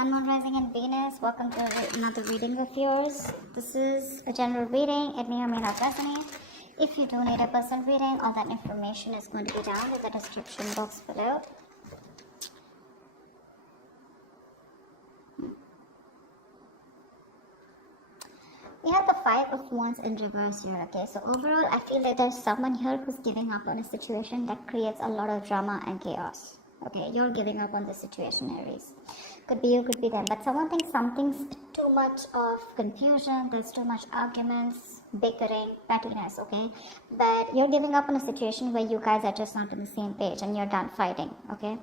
Sun, Moon, Rising, and Venus. Welcome to another reading of yours. This is a general reading. It may or may not resonate. If you do need a personal reading, all that information is going to be down in the description box below. We have the Five of Wands in reverse here, okay? So overall, I feel that there's someone here who's giving up on a situation that creates a lot of drama and chaos. Okay, you're giving up on the situation, Aries. Could be you, could be them. But someone thinks something's too much of confusion, there's too much arguments, bickering, pettiness, okay? But you're giving up on a situation where you guys are just not on the same page and you're done fighting, okay?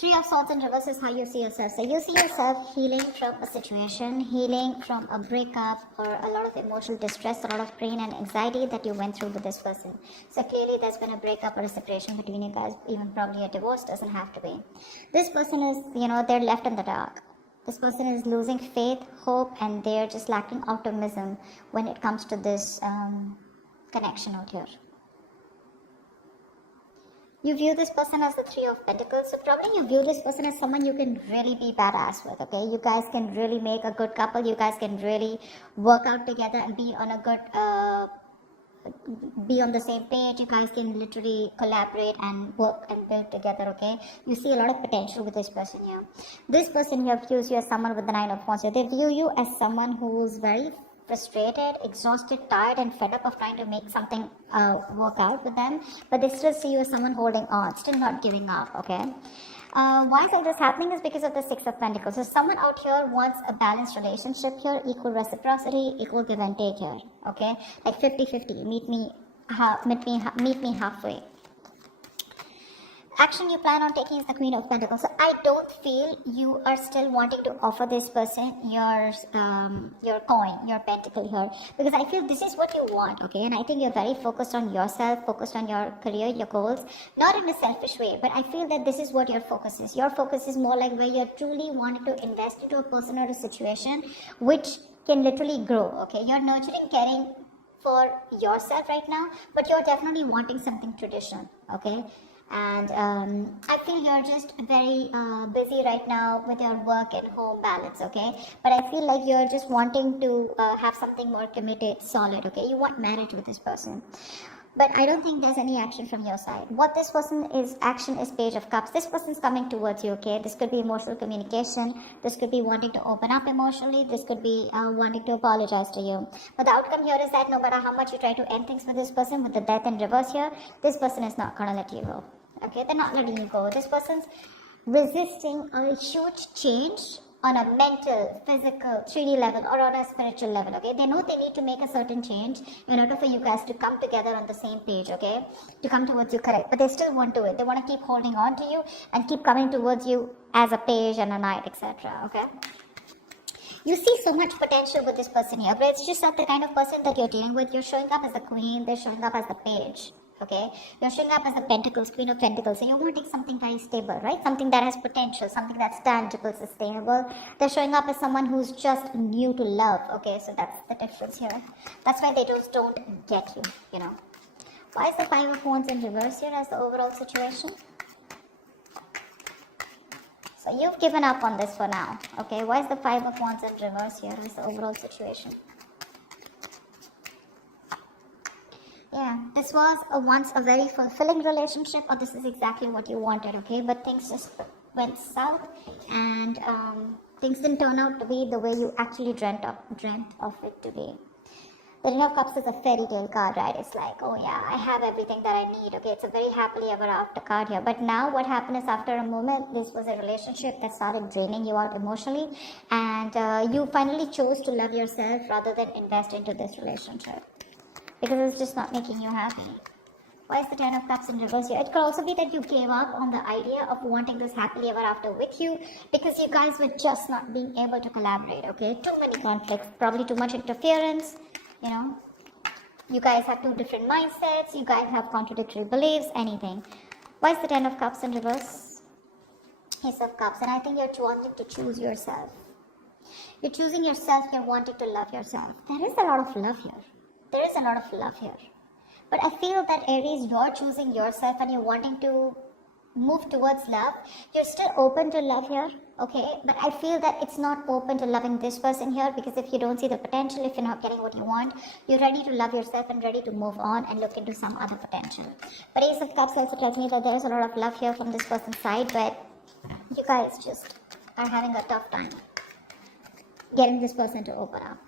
Three of Swords in reverse is how you see yourself. So you see yourself healing from a situation, healing from a breakup or a lot of emotional distress, a lot of pain and anxiety that you went through with this person. So clearly there's been a breakup or a separation between you guys, even probably a divorce, doesn't have to be. This person is, they're left in the dark. This person is losing faith, hope, and they're just lacking optimism when it comes to this connection out here. You view this person as the Three of Pentacles, so probably you view this person as someone you can really be badass with, okay? You guys can really make a good couple, you guys can really work out together and be on a good, be on the same page. You guys can literally collaborate and work and build together, okay? You see a lot of potential with this person here. This person here views you as someone with the Nine of Wands. So they view you as someone who's very frustrated, exhausted, tired, and fed up of trying to make something work out with them, but they still see you as someone holding on, still not giving up, okay? Why is all this happening is because of the Six of Pentacles. So someone out here wants a balanced relationship here, equal reciprocity, equal give and take here, okay? Like 50-50, meet me halfway. Action you plan on taking is the Queen of Pentacles. So I don't feel you are still wanting to offer this person your coin, your pentacle here, because I feel this is what you want, okay? And I think you're very focused on yourself, focused on your career, your goals, not in a selfish way, but I feel that this is what your focus is. Your focus is more like where you're truly wanting to invest into a person or a situation which can literally grow, okay? You're nurturing, caring for yourself right now, but you're definitely wanting something traditional, okay? And I feel you're just very busy right now with your work and home balance, okay? But I feel like you're just wanting to have something more committed, solid, okay? You want marriage with this person. But I don't think there's any action from your side. What this person is, action is Page of Cups. This person's coming towards you, okay? This could be emotional communication. This could be wanting to open up emotionally. This could be wanting to apologize to you. But the outcome here is that no matter how much you try to end things with this person, with the Death in reverse here, this person is not going to let you go. Okay, they're not letting you go. This person's resisting a huge change on a mental, physical, 3D level or on a spiritual level, okay? They know they need to make a certain change in order for you guys to come together on the same page, okay? To come towards you, correct. But they still want to it. They want to keep holding on to you and keep coming towards you as a page and a knight, etc., okay? You see so much potential with this person here, but it's just not the kind of person that you're dealing with. You're showing up as the queen, they're showing up as the page. Okay, you're showing up as the Pentacles, Queen of Pentacles, so you're wanting something very stable, right? Something that has potential, something that's tangible, sustainable. They're showing up as someone who's just new to love, okay? So that's the difference here. That's why they just don't get you, you know. Why is the Five of Wands in reverse here as the overall situation? So you've given up on this for now, okay? Why is the Five of Wands in reverse here as the overall situation? Yeah, this was once a very fulfilling relationship, or this is exactly what you wanted, okay? But things just went south, and things didn't turn out to be the way you actually dreamt of it to be. The Ten of Cups is a fairy tale card, right? It's like, oh yeah, I have everything that I need, okay? It's a very happily ever after card here. But now what happened is, after a moment, this was a relationship that started draining you out emotionally, and you finally chose to love yourself rather than invest into this relationship, because it's just not making you happy. Why is the Ten of Cups in reverse here? It could also be that you gave up on the idea of wanting this happily ever after with you, because you guys were just not being able to collaborate, okay? Too many conflicts, probably too much interference, you know? You guys have two different mindsets, you guys have contradictory beliefs, anything. Why is the Ten of Cups in reverse? Ace of Cups, and I think you're wanting to choose yourself. You're choosing yourself, you're wanting to love yourself. There is a lot of love here. There is a lot of love here. But I feel that, Aries, you're choosing yourself and you're wanting to move towards love. You're still open to love here, okay? But I feel that it's not open to loving this person here, because if you don't see the potential, if you're not getting what you want, you're ready to love yourself and ready to move on and look into some other potential. But Ace of Cups also tells me that there is a lot of love here from this person's side, but you guys just are having a tough time getting this person to open up.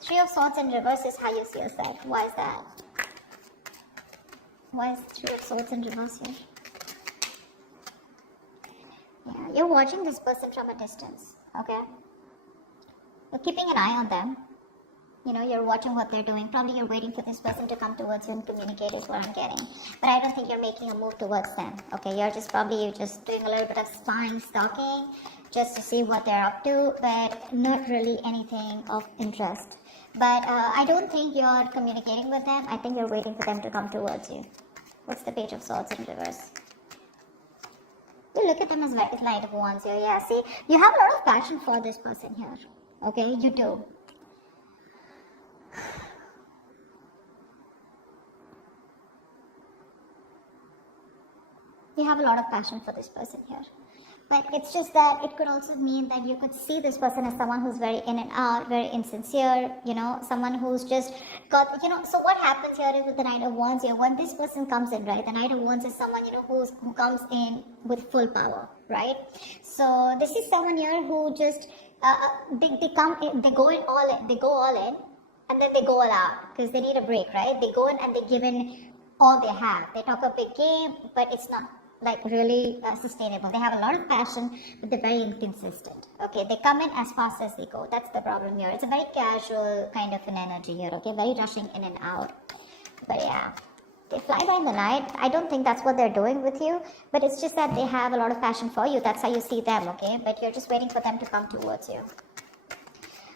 Three of Swords in reverse is how you see yourself. Why is that? Why is Three of Swords in reverse here? Yeah, you're watching this person from a distance, okay? You're keeping an eye on them. You know, you're watching what they're doing. Probably you're waiting for this person to come towards you and communicate is what I'm getting. But I don't think you're making a move towards them, okay? You're just doing a little bit of spying, stalking, just to see what they're up to, but not really anything of interest. But I don't think you're communicating with them. I think you're waiting for them to come towards you. What's the Page of Swords in reverse? You look at them as Knight of Wands here. Yeah, see, you have a lot of passion for this person here. Okay, you do. You have a lot of passion for this person here. But it's just that it could also mean that you could see this person as someone who's very in and out, very insincere, you know, someone who's just got, you know, so what happens here is with the Knight of Wands here, when this person comes in, right, the Knight of Wands is someone, you know, who comes in with full power, right? So this is someone here who just, they come in, they go all in, and then they go all out, because they need a break, right? They go in and they give in all they have. They talk a big game, but it's not like really sustainable. They have a lot of passion, but they're very inconsistent. Okay, they come in as fast as they go. That's the problem here. It's a very casual kind of an energy here. Okay, very rushing in and out. But yeah, they fly by in the night. I don't think that's what they're doing with you, but it's just that they have a lot of passion for you. That's how you see them. Okay, but you're just waiting for them to come towards you.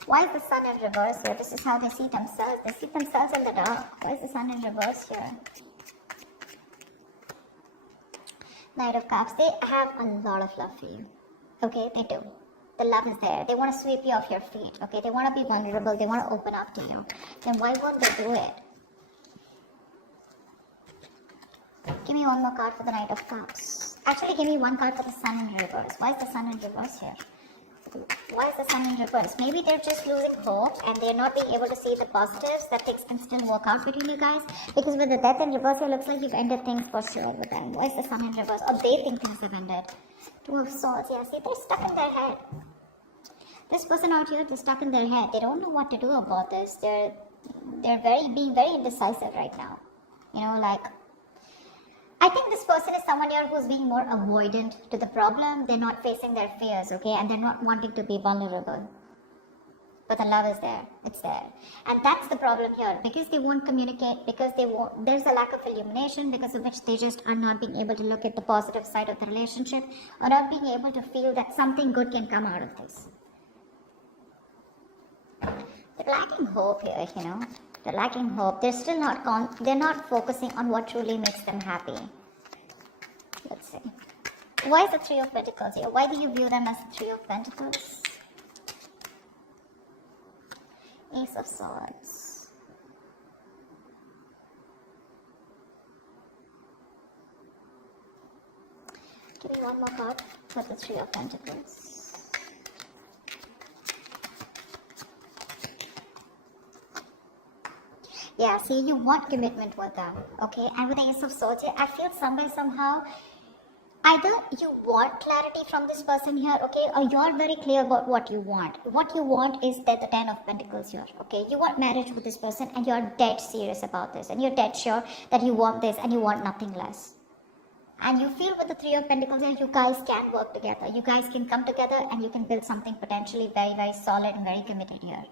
Why is the Sun in reverse here? This is how they see themselves. They see themselves in the dark. Why is the Sun in reverse here? Knight of Cups, they have a lot of love for you. Okay, they do. The love is there. They want to sweep you off your feet. Okay, they want to be vulnerable. They want to open up to you. Then why won't they do it? Give me one more card for the Knight of Cups. Actually, give me one card for the Sun in reverse. Why is the Sun in reverse here? Why is the Sun in reverse? Maybe they're just losing hope and they're not being able to see the positives that things can still work out between you guys. Because with the Death in reverse, it looks like you've ended things for sure with them. Why is the Sun in reverse? Or they think things have ended. Two of Swords, yeah, see, they're stuck in their head. This person out here, they're stuck in their head. They don't know what to do about this. They're being very indecisive right now. You know, like, I think this person is someone here who's being more avoidant to the problem. They're not facing their fears, okay? And they're not wanting to be vulnerable. But the love is there. It's there. And that's the problem here. Because they won't communicate, because there's a lack of illumination, because of which they just are not being able to look at the positive side of the relationship, or not being able to feel that something good can come out of this. They're lacking hope here, you know? They're lacking hope. They're still not they're not focusing on what truly makes them happy. Let's see. Why is the Three of Pentacles here? Why do you view them as the Three of Pentacles? Ace of Swords. Give me one more card for the Three of Pentacles. Yeah, see, you want commitment with them, okay? And with the Ace of Swords here, I feel somehow, either you want clarity from this person here, okay? Or you're very clear about what you want. What you want is the Ten of Pentacles here, okay? You want marriage with this person and you're dead serious about this. And you're dead sure that you want this and you want nothing less. And you feel with the Three of Pentacles here, you guys can work together. You guys can come together and you can build something potentially very, very solid and very committed here.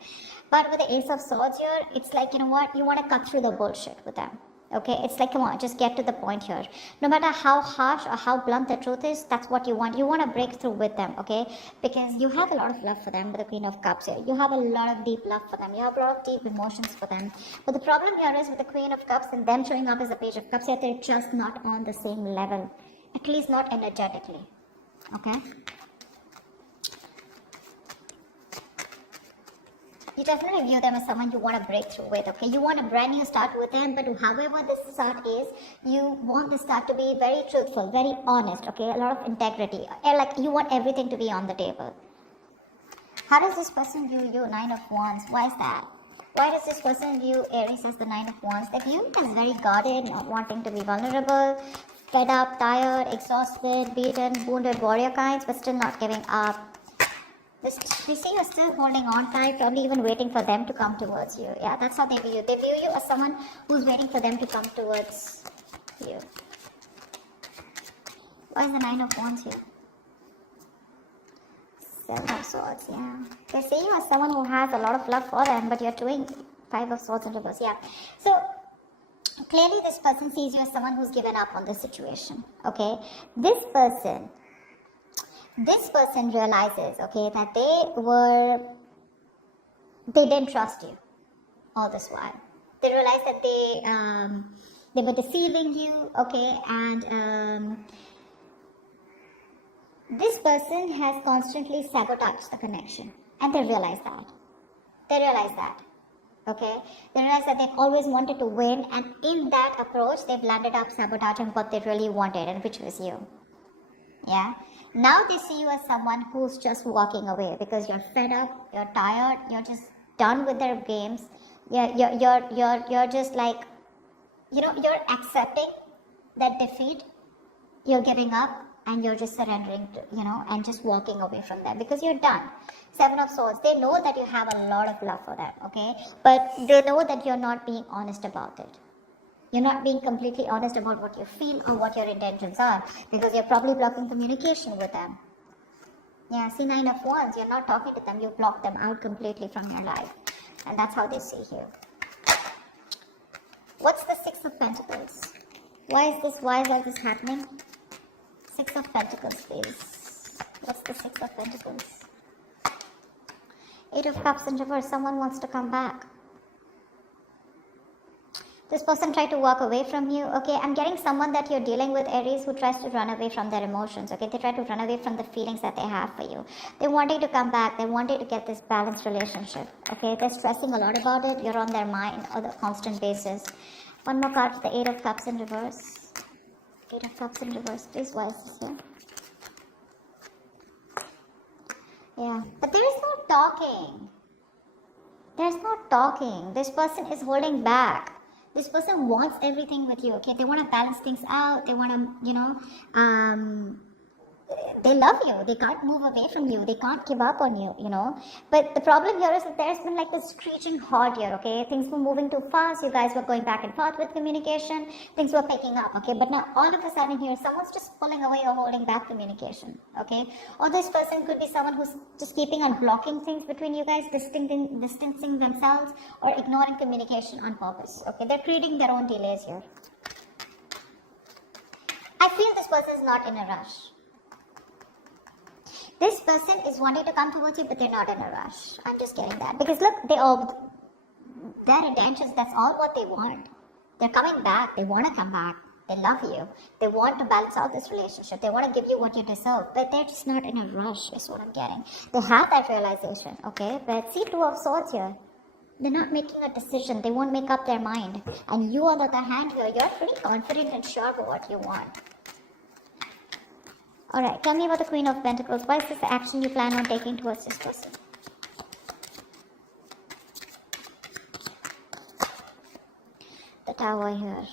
But with the Ace of Swords here, it's like, you know what? You want to cut through the bullshit with them. Okay, it's like, come on, just get to the point here. No matter how harsh or how blunt the truth is, that's what you want. You want to break through with them, okay? Because you have a lot of love for them with the Queen of Cups here. You have a lot of deep love for them. You have a lot of deep emotions for them. But the problem here is with the Queen of Cups and them showing up as the Page of Cups here, they're just not on the same level. At least not energetically, okay? You definitely view them as someone you want to break through with, okay? You want a brand new start with them, but however this start is, you want the start to be very truthful, very honest, okay? A lot of integrity. Like, you want everything to be on the table. How does this person view you? Nine of Wands. Why is that? Why does this person view Aries as the Nine of Wands? They view you as very guarded, not wanting to be vulnerable, fed up, tired, exhausted, beaten, wounded warrior kinds, but still not giving up. We see you're still holding on tight, probably even waiting for them to come towards you. Yeah, that's how they view you. They view you as someone who's waiting for them to come towards you. Why is the Nine of Wands here? Seven of Swords, yeah. They see you as someone who has a lot of love for them, but you're doing Five of Swords in reverse, yeah. So, clearly this person sees you as someone who's given up on the situation, okay? This person realizes, okay, that they didn't trust you all this while. They realized that they were deceiving you, okay, and this person has constantly sabotaged the connection, and they realize that. Okay, they realize that they've always wanted to win, and in that approach, they've landed up sabotaging what they really wanted, and which was you. Yeah. Now they see you as someone who's just walking away because you're fed up, you're tired, you're just done with their games. You're just like, you're accepting that defeat. You're giving up and you're just surrendering to, and just walking away from them because you're done. Seven of Swords. They know that you have a lot of love for them, okay? But they know that you're not being honest about it. You're not being completely honest about what you feel or what your intentions are because you're probably blocking communication with them. Yeah, see, Nine of Wands, you're not talking to them, you block them out completely from your life. And that's how they see you. What's the Six of Pentacles? Why is all this happening? Six of Pentacles, please. What's the Six of Pentacles? Eight of Cups in reverse, someone wants to come back. This person tried to walk away from you, okay? I'm getting someone that you're dealing with, Aries, who tries to run away from their emotions, okay? They try to run away from the feelings that they have for you. They want you to come back. They want you to get this balanced relationship, okay? They're stressing a lot about it. You're on their mind on a constant basis. One more card for the Eight of Cups in reverse. Eight of Cups in reverse, please. Why is this here? Yeah, but there is no talking. There's no talking. This person is holding back. This person wants everything with you, okay? They want to balance things out. They want to, they love you. They can't move away from you. They can't give up on you, But the problem here is that there's been like this screeching halt here, okay? Things were moving too fast. You guys were going back and forth with communication. Things were picking up, okay? But now all of a sudden here, someone's just pulling away or holding back communication, okay? Or this person could be someone who's just keeping on blocking things between you guys, distancing themselves or ignoring communication on purpose, okay? They're creating their own delays here. I feel this person is not in a rush. This person is wanting to come towards you, but they're not in a rush. I'm just getting that. Because look, their intentions, that's all what they want. They're coming back. They want to come back. They love you. They want to balance out this relationship. They want to give you what you deserve. But they're just not in a rush, is what I'm getting. They have that realization, okay? But see, Two of Swords here. They're not making a decision. They won't make up their mind. And you, on the other hand here, you're pretty confident and sure about what you want. Alright, tell me about the Queen of Pentacles. What is this action you plan on taking towards this person? The Tower here.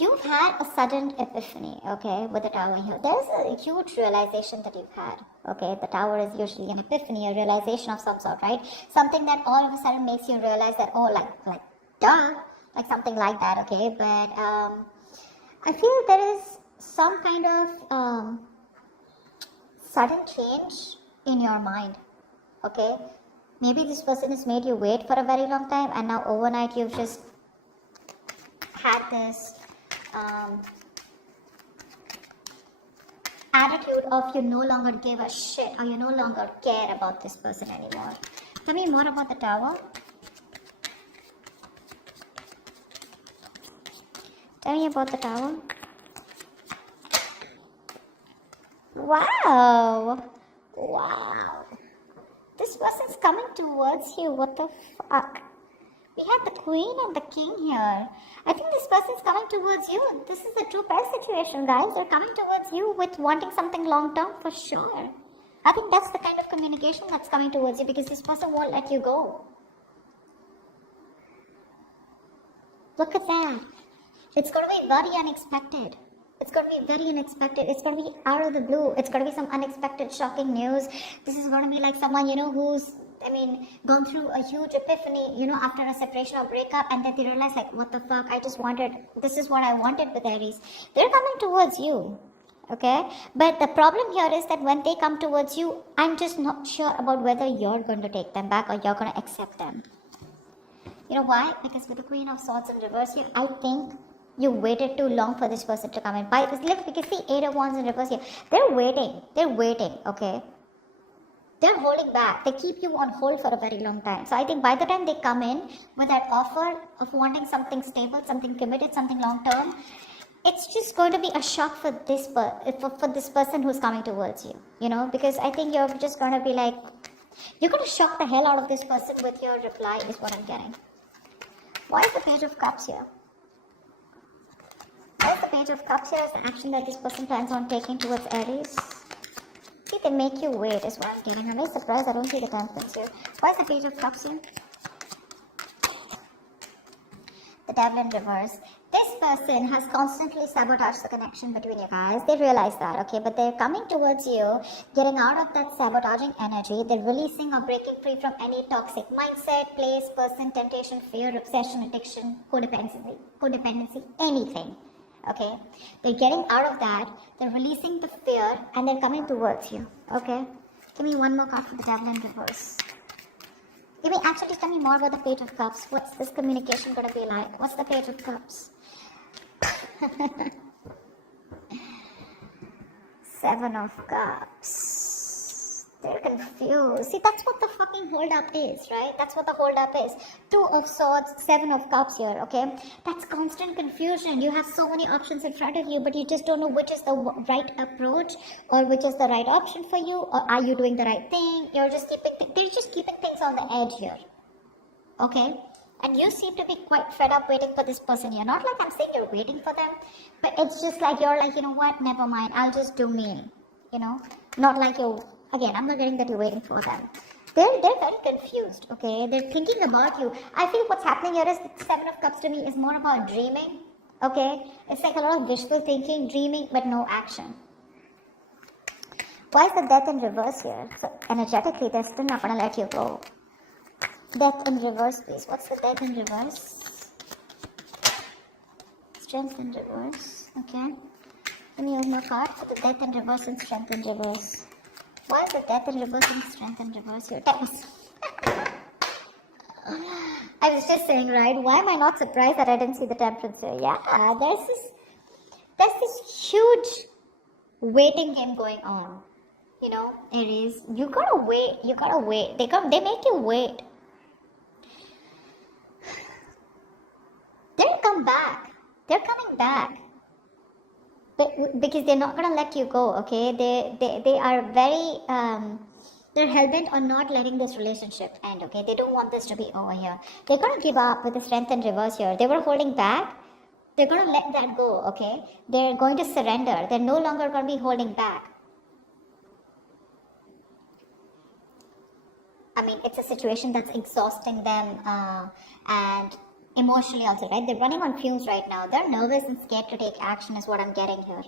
You've had a sudden epiphany, okay, with the Tower here. There's a huge realization that you've had, okay? The Tower is usually an epiphany, a realization of some sort, right? Something that all of a sudden makes you realize that, oh, like, duh! Like something like that, okay? But I feel there is some kind of sudden change in your mind, okay? Maybe this person has made you wait for a very long time, and now overnight you've just had this attitude of you no longer give a shit, or you no longer care about this person anymore. Tell me more about the Tower. Tell me about the Tower. Wow. Wow. This person's coming towards you. What the fuck? We have the queen and the king here. I think this person's coming towards you. This is a true pair situation, guys. They're coming towards you with wanting something long term for sure. I think that's the kind of communication that's coming towards you because this person won't let you go. Look at that. It's going to be very unexpected. It's going to be very unexpected. It's going to be out of the blue. It's going to be some unexpected, shocking news. This is going to be like someone, who's, gone through a huge epiphany, after a separation or breakup, and then they realize, like, what the fuck, this is what I wanted with Aries. They're coming towards you, okay? But the problem here is that when they come towards you, I'm just not sure about whether you're going to take them back or you're going to accept them. You know why? Because with the Queen of Swords in reverse here, I think you waited too long for this person to come in. Because the Eight of Wands in reverse here, they're waiting, okay? They're holding back. They keep you on hold for a very long time. So I think by the time they come in with that offer of wanting something stable, something committed, something long term, it's just going to be a shock for this person who's coming towards you. Because I think you're just going to be like, you're going to shock the hell out of this person with your reply is what I'm getting. Why is the Page of Cups here? Why is the Page of Cups here? Is the action that this person plans on taking towards Aries? See, they make you wait is what I'm getting. I'm very surprised I don't see the Temperance here. Why is the Page of Cups here? The Devil in reverse. This person has constantly sabotaged the connection between you guys. They realize that, okay? But they're coming towards you, getting out of that sabotaging energy. They're releasing or breaking free from any toxic mindset, place, person, temptation, fear, obsession, addiction, codependency, anything. Okay, they're getting out of that, they're releasing the fear, and they're coming towards you. Okay, give me one more card for the Devil in reverse. Actually tell me more about the Page of Cups. What's this communication gonna be like? What's the Page of Cups? Seven of Cups. They're confused. See, that's what the fucking hold up is, right? That's what the hold up is. Two of Swords, Seven of Cups here, okay? That's constant confusion. You have so many options in front of you, but you just don't know which is the right approach or which is the right option for you, or are you doing the right thing? They're just keeping things on the edge here, okay? And you seem to be quite fed up waiting for this person here. Not like I'm saying you're waiting for them, but it's just like you're like, you know what, never mind, I'll just do me, Not like you're, again, I'm not getting that you're waiting for them. They're very confused, okay? They're thinking about you. I feel what's happening here is the Seven of Cups to me is more about dreaming, okay? It's like a lot of wishful thinking, dreaming, but no action. Why is the Death in reverse here? So energetically, they're still not going to let you go. Death in reverse, please. What's the Death in reverse? Strength in reverse, okay? Give me one more card for the Death in reverse and Strength in reverse. Why is the Death in reverse and Strength in reverse here? I was just saying, right? Why am I not surprised that I didn't see the Temperance here? Yeah, there's this huge waiting game going on. Aries, you gotta wait. They make you wait. They'll come back. They're coming back. Because they're not going to let you go, okay? They are very, they're hell-bent on not letting this relationship end, okay? They don't want this to be over here. They're going to give up with the Strength in reverse here. They were holding back. They're going to let that go, okay? They're going to surrender. They're no longer going to be holding back. It's a situation that's exhausting them, and emotionally also, right? They're running on fumes right now. They're nervous and scared to take action is what I'm getting here.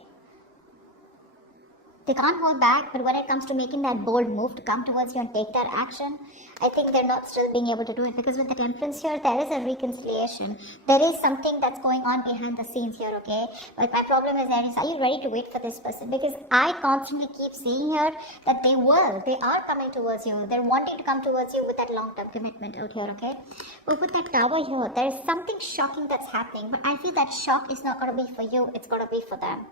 They can't hold back, but when it comes to making that bold move to come towards you and take that action, I think they're not still being able to do it, because with the Temperance here, there is a reconciliation. There is something that's going on behind the scenes here, okay? But my problem is, Aries, are you ready to wait for this person? Because I constantly keep seeing here that they are coming towards you. They're wanting to come towards you with that long-term commitment out here, okay? But with that Tower here, there's something shocking that's happening, but I feel that shock is not going to be for you, it's going to be for them.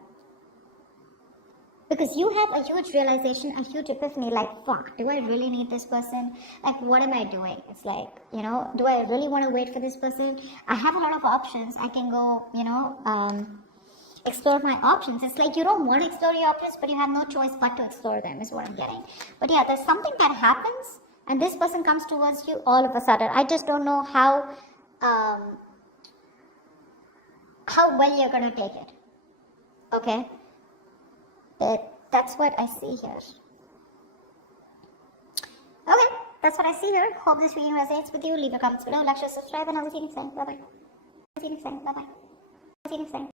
Because you have a huge realization, a huge epiphany, like, fuck, do I really need this person? Like, what am I doing? It's like, do I really want to wait for this person? I have a lot of options. I can go, explore my options. It's like you don't want to explore your options, but you have no choice but to explore them, is what I'm getting. But yeah, there's something that happens, and this person comes towards you all of a sudden. I just don't know how well you're gonna take it. Okay, that's what I see here. Okay, that's what I see here. Hope this reading resonates with you. Leave your comments below, like, share, subscribe, and I'll see you next time. Bye bye. See you next time. Bye bye. See you next time.